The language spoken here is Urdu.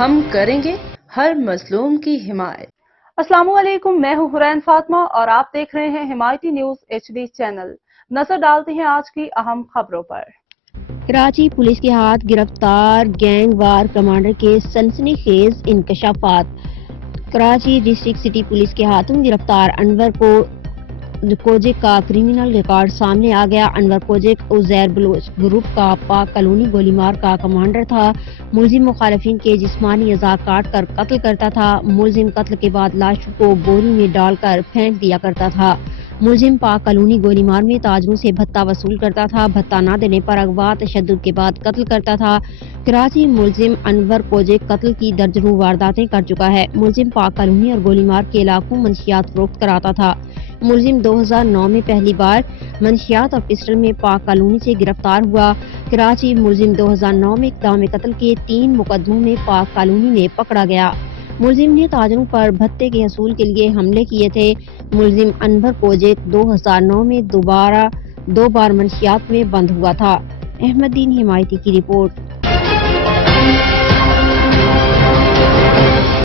ہم کریں گے ہر مظلوم کی حمایت۔ السلام علیکم، میں ہوں حرین فاطمہ اور آپ دیکھ رہے ہیں حمایتی نیوز HD چینل۔ نظر ڈالتے ہیں آج کی اہم خبروں پر۔ کراچی پولیس کے ہاتھ گرفتار گینگ وار کمانڈر کے سنسنی خیز انکشافات۔ کراچی ڈسٹرکٹ سٹی پولیس کے ہاتھوں گرفتار انور کوجک کا کریمنل ریکارڈ سامنے آ گیا۔ انور کوجک عزیر بلوچ گروپ کا پاک کالونی گولی مار کا کمانڈر تھا۔ ملزم مخالفین کے جسمانی اعضاء کاٹ کر قتل کرتا تھا۔ ملزم قتل کے بعد لاشوں کو بوری میں ڈال کر پھینک دیا کرتا تھا۔ ملزم پاک کالونی گولی مار میں تاجروں سے بھتہ وصول کرتا تھا۔ بھتہ نہ دینے پر اغوا تشدد کے بعد قتل کرتا تھا۔ کراچی ملزم انور کوجک قتل کی درجنوں وارداتیں کر چکا ہے۔ ملزم پاک کالونی اور گولی مار کے علاقوں منشیات فروخت کراتا تھا۔ ملزم 2009 میں پہلی بار منشیات اور پسٹل میں پاک کالونی سے گرفتار ہوا۔ کراچی ملزم 2009 میں اقدام قتل کے 3 مقدموں میں پاک کالونی میں پکڑا گیا۔ ملزم نے تاجروں پر بھتے کے حصول کے لیے حملے کیے تھے۔ ملزم انور کوجک 2009 میں دو بار منشیات میں بند ہوا تھا۔ احمد دین حمایتی کی رپورٹ۔